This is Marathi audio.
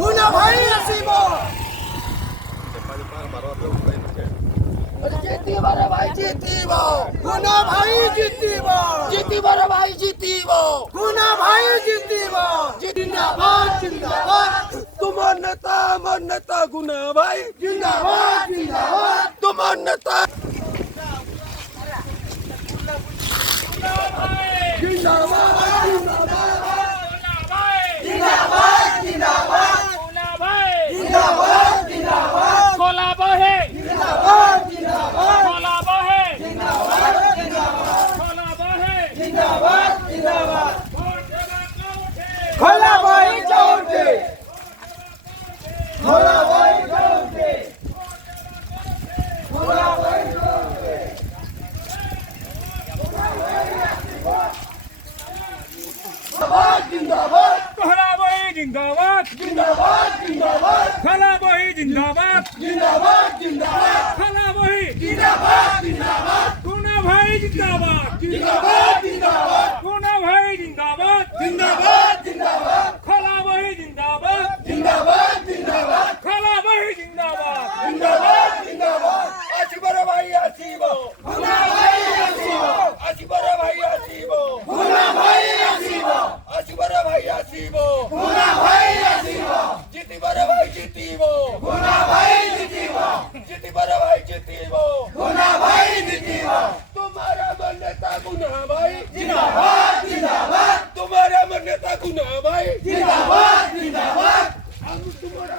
गुना भाई असीमो जीतीबो रे भाई जीतीबो गुना भाई जीतीबो जीतीबो रे भाई जीतीबो गुना भाई जीतीबो जिंदाबाद जिंदाबाद तुम्हार नेता गुना भाई जिंदाबाद जिंदाबाद तुम्हार नेता जिंदाबाद जिंदाबाद जिंदाबाद जिंदाबाद जिंदाबाद कोलाबहे जिंदाबाद जिंदाबाद कोलाबहे जिंदाबाद जिंदाबाद कोलाबहे जिंदाबाद जिंदाबाद खोला खोला भाई चौथे खोला भाई चौथे खोला भाई चौथे जिंदाबाद कोलाबहे जिंदाबाद जिंदाबाद जिंदाबाद कोलाबहे जिंदाबाद जिंदाबाद जिंदाबाद कोलाबहे जिंदाबाद जिंदाबाद गुना भाई जिंदाबाद जिंदाबाद जिंदाबाद गुना भाई जिंदाबाद जिंदाबाद जिंदाबाद कोलाबहे जिंदाबाद जिंदाबाद जिंदाबाद कोलाबहे जिंदाबाद जिंदाबाद जिंदाबाद आशिबरा भाई आशिबो गुना भाई आशिबो आशिबरा भाई आशिबो गुना भाई आशिबो आशिबरा भाई आशिबो गुना भाई आशिबो जीतीबरा भाई जीतीबो गुना भाई जीतीबो जीतीबरा भाई जीतीबो गुना भाई जीतीबो तुम्हारा नेता गुना भाई जिंदाबाद जिंदाबाद तुम्हारा नेता गुना भाई जिंदाबाद जिंदाबाद हम तुम्हारा